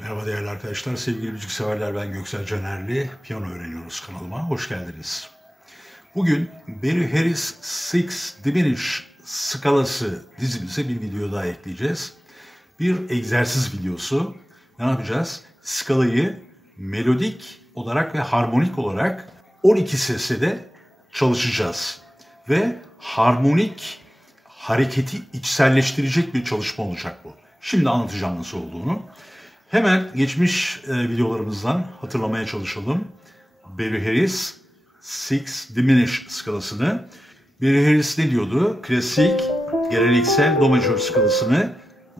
Merhaba değerli arkadaşlar, sevgili müzikseverler, ben Göksel Canerli. Piyano öğreniyoruz kanalıma, hoş geldiniz. Bugün Barry Harris Six Diminished skalası dizimize bir video daha ekleyeceğiz. Bir egzersiz videosu. Ne yapacağız? Skalayı melodik olarak ve harmonik olarak 12 sesle de çalışacağız. Ve harmonik hareketi içselleştirecek bir çalışma olacak bu. Şimdi anlatacağım nasıl olduğunu. Hemen geçmiş videolarımızdan hatırlamaya çalışalım. Barry Harris Six Diminished skalasını. Barry Harris ne diyordu? Klasik, geleneksel do majör skalasını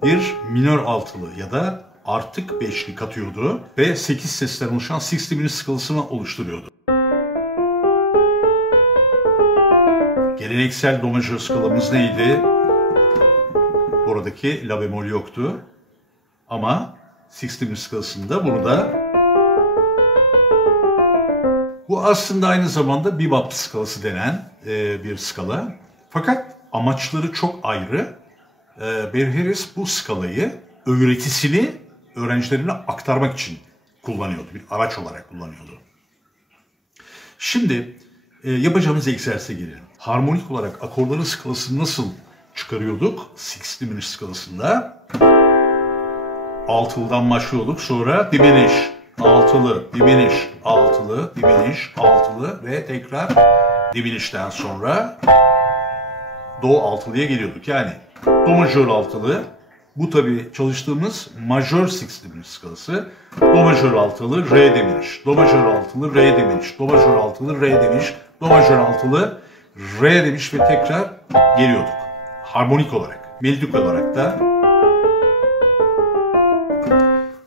bir minör altılı ya da artık beşli katıyordu ve 8 sesten oluşan Six Diminished skalasını oluşturuyordu. Geleneksel do majör skalamız neydi? Buradaki la bemol yoktu. Ama Six Diminished skalasında burada. Bu aslında aynı zamanda bebop skalası denen bir skala. Fakat amaçları çok ayrı. Barry Harris bu skalayı öğretisini öğrencilerine aktarmak için kullanıyordu. Bir araç olarak kullanıyordu. Şimdi yapacağımız egzersize gelelim. Harmonik olarak akorların skalasını nasıl çıkarıyorduk? Six Diminished skalasında. Altılıdan başlıyorduk. Sonra diminish, altılı, diminish, altılı, diminish, altılı ve tekrar diminish'ten sonra do altılıya geliyorduk. Yani do majör altılı, bu tabii çalıştığımız majör six diminished skalası. Do majör altılı, re diminish, do majör altılı, re diminish, do majör altılı, re diminish, do majör altılı, re diminish ve tekrar geliyorduk. Harmonik olarak, melodik olarak da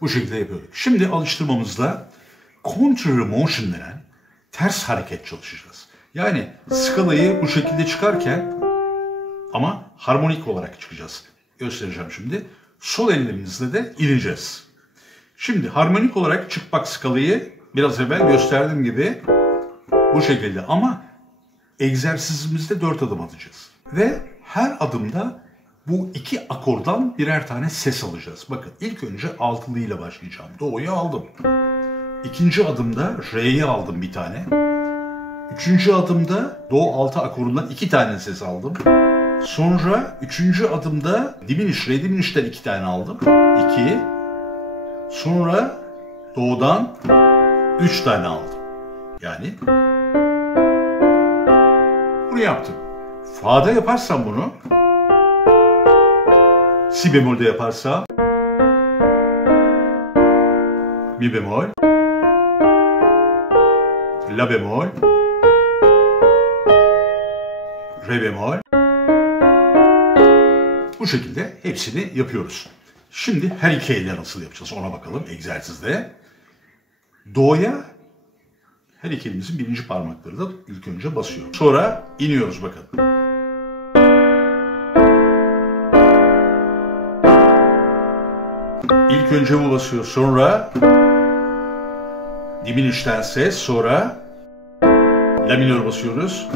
bu şekilde yapıyorduk. Şimdi alıştırmamızda contrary motion denen ters hareket çalışacağız. Yani skalayı bu şekilde çıkarken ama harmonik olarak çıkacağız. Göstereceğim şimdi. Sol elimizle de ineceğiz. Şimdi harmonik olarak çıkmak skalayı biraz evvel gösterdiğim gibi bu şekilde ama egzersizimizde 4 adım atacağız. Ve her adımda bu iki akordan birer tane ses alacağız. Bakın ilk önce altılı ile başlayacağım. Do'yu aldım. İkinci adımda re'yi aldım bir tane. Üçüncü adımda do altı akorundan 2 tane ses aldım. Sonra üçüncü adımda diminish, re diminish'ten 2 tane aldım. 2. Sonra do'dan 3 tane aldım. Yani bunu yaptım. Fa'da yaparsam bunu, si bemolde yaparsam, mi bemol, la bemol, re bemol. Bu şekilde hepsini yapıyoruz. Şimdi her iki elle nasıl yapacağız ona bakalım egzersizde. Do'ya her iki elimizin birinci parmakları da ilk önce basıyor. Sonra iniyoruz bakın. İlk önce bu basıyor, sonra diminish'ten ses, sonra la minör basıyoruz,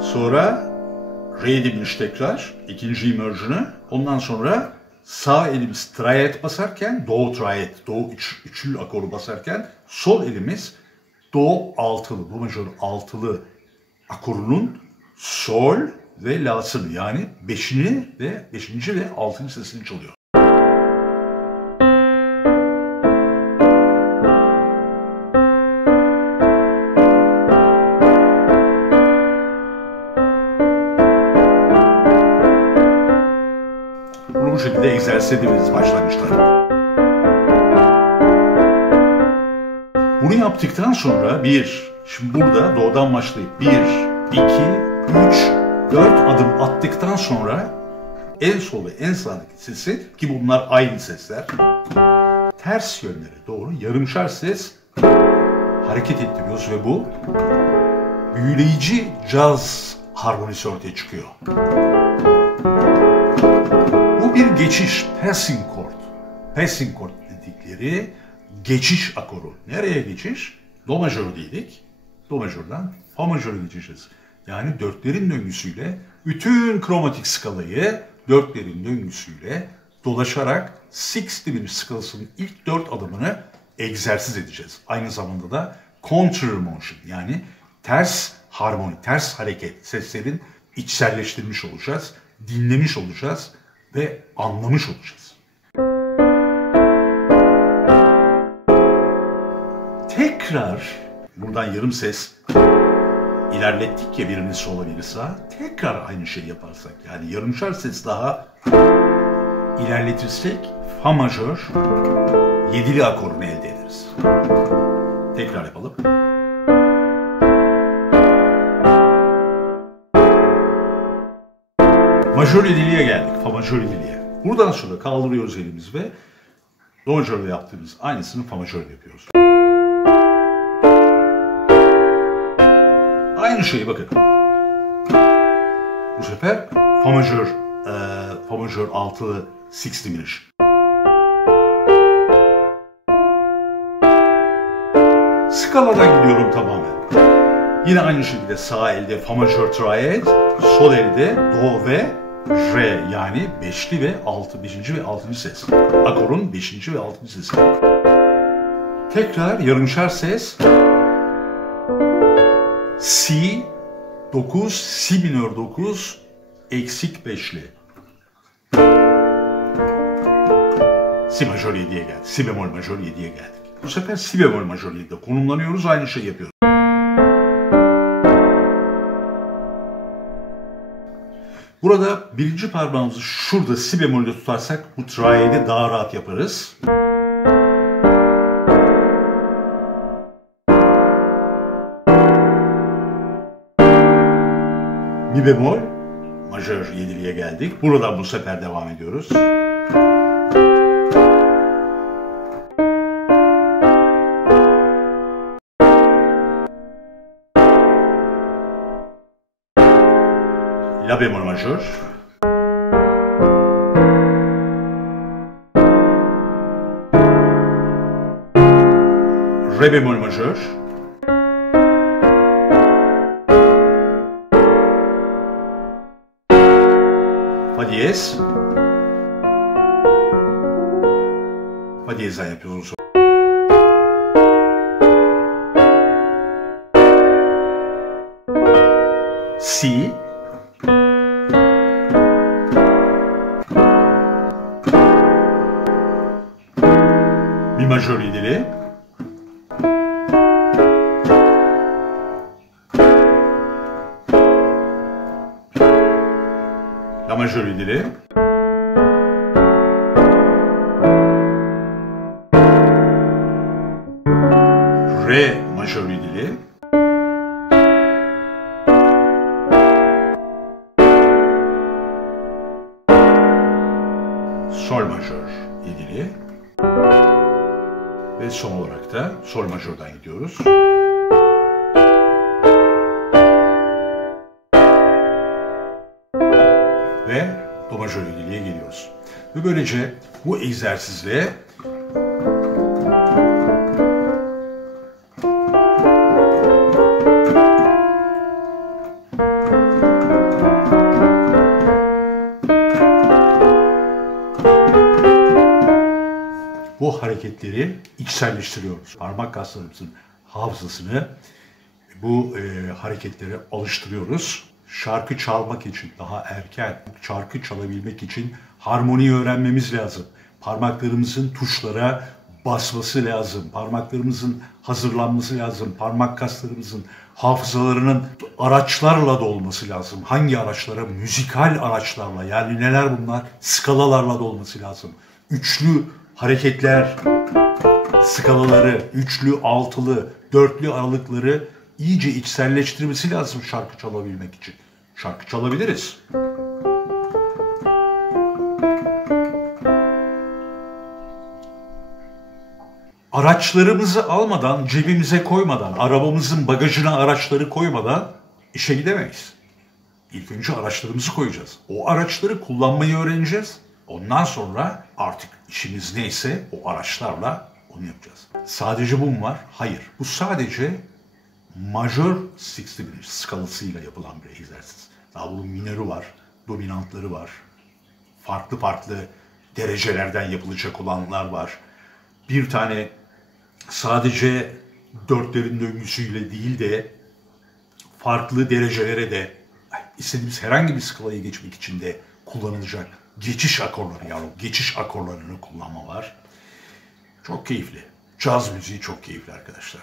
sonra re diminish tekrar, ikinci immersion'ı, ondan sonra sağ elimiz triad basarken, do triad, do üçlü akoru basarken, sol elimiz do altılı, do majör altılı akorunun sol ve la'sını yani beşinci ve altıncı sesini çalıyor. Bu şekilde egzersiz edebiliriz başlangıçta. Bunu yaptıktan sonra şimdi burada do'dan başlayıp 1, 2, 3, 4 adım attıktan sonra en sol ve en sağdaki sesi, ki bunlar aynı sesler, ters yönlere doğru yarımşar ses hareket ettiriyoruz ve bu büyüleyici caz harmonisi ortaya çıkıyor. Bu bir geçiş, passing chord. Passing chord dedikleri geçiş akoru. Nereye geçiş? Do majördeydik. Do majörden fa majöre geçeceğiz. Yani dörtlerin döngüsüyle bütün kromatik skalayı dörtlerin döngüsüyle dolaşarak 60 diminuş skalasının ilk 4 adımını egzersiz edeceğiz. Aynı zamanda da counter motion yani ters harmoni, ters hareket seslerin içselleştirmiş olacağız, dinlemiş olacağız ve anlamış olacağız. Tekrar buradan yarım ses ilerlettik ya birinin sola biri sağa, tekrar aynı şeyi yaparsak yani yarımşar ses daha ilerletirsek fa majör 7'li akorunu elde ederiz. Tekrar yapalım. Majör 7'liye geldik. Fa majör 7'liye. Buradan sonra kaldırıyoruz elimizi ve do majörle yaptığımız aynısını fa majörle yapıyoruz. Aynı şeyi bakın. Bu sefer fa majör 6'lı 6 diminuş. Skaladan gidiyorum tamamen. Yine aynı şekilde sağ elde fa majör triad, sol elde do ve re yani 5'li ve 5. ve 6. ses. Akorun 5. ve 6. sesi. Tekrar yarımşar ses. Si 9, si minör 9, eksik 5'li. Si majör 7'ye geldik. Si bemol majör 7'ye geldik. Bu sefer si bemol majör 7'de konumlanıyoruz, aynı şeyi yapıyoruz. Burada birinci parmağımızı şurada si bemolde tutarsak bu triad'i daha rahat yaparız. Mi bemol, majör 7'liye geldik. Buradan bu sefer devam ediyoruz. La bemol majör. Re bemol majör. Fa diyez. Fa diyezden yapıyoruz. Si. Mi majör 7'li. La majör 7'li. Re majör 7'li. Sol majör 7'li. Ve son olarak da sol majörden gidiyoruz. Ve do majör 7'liye geliyoruz. Ve böylece bu egzersizle bu hareketleri içselleştiriyoruz. Parmak kaslarımızın hafızasını bu hareketlere alıştırıyoruz. Şarkı çalmak için daha erken, şarkı çalabilmek için harmoniyi öğrenmemiz lazım. Parmaklarımızın tuşlara basması lazım. Parmaklarımızın hazırlanması lazım. Parmak kaslarımızın hafızalarının araçlarla dolması lazım. Hangi araçlara? Müzikal araçlarla. Yani neler bunlar? Skalalarla dolması lazım. Üçlü hareketler, skalaları, üçlü, altılı, dörtlü aralıkları iyice içselleştirmesi lazım şarkı çalabilmek için. Şarkı çalabiliriz. Araçlarımızı almadan, cebimize koymadan, arabamızın bagajına araçları koymadan işe gidemeyiz. İlk önce araçlarımızı koyacağız. O araçları kullanmayı öğreneceğiz. Ondan sonra artık işimiz neyse o araçlarla onu yapacağız. Sadece bu mu var? Hayır. Bu sadece majör 6 diminuş skalasıyla yapılan bir egzersiz. Daha bunun minörü var, dominantları var. Farklı farklı derecelerden yapılacak olanlar var. Bir tane sadece dörtlerin döngüsüyle değil de farklı derecelere de istediğimiz herhangi bir skalayı geçmek için de kullanılacak geçiş akorları, yani geçiş akorlarını kullanma var. Çok keyifli. Caz müziği çok keyifli arkadaşlar.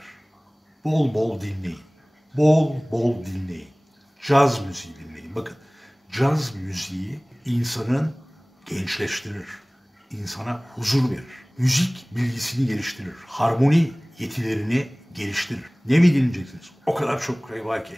Bol bol dinleyin. Bol bol dinleyin. Caz müziği dinleyin. Bakın, caz müziği insanın gençleştirir. İnsana huzur verir. Müzik bilgisini geliştirir. Harmoni yetilerini geliştirir. Ne mi dinleyeceksiniz? O kadar çok şey var ki.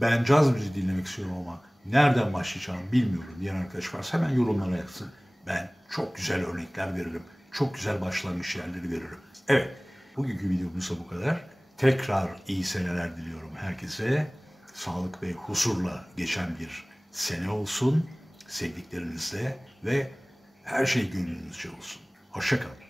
Ben caz müziği dinlemek istiyorum ama nereden başlayacağımı bilmiyorum diyen arkadaş varsa hemen yorumlara yazsın. Ben çok güzel örnekler veririm. Çok güzel başlangıç yerleri veririm. Evet, bugünkü videomuzda bu kadar. Tekrar iyi seneler diliyorum herkese. Sağlık ve huzurla geçen bir sene olsun. Sevdiklerinizle ve her şey gönlünüzce olsun. Hoşça kalın.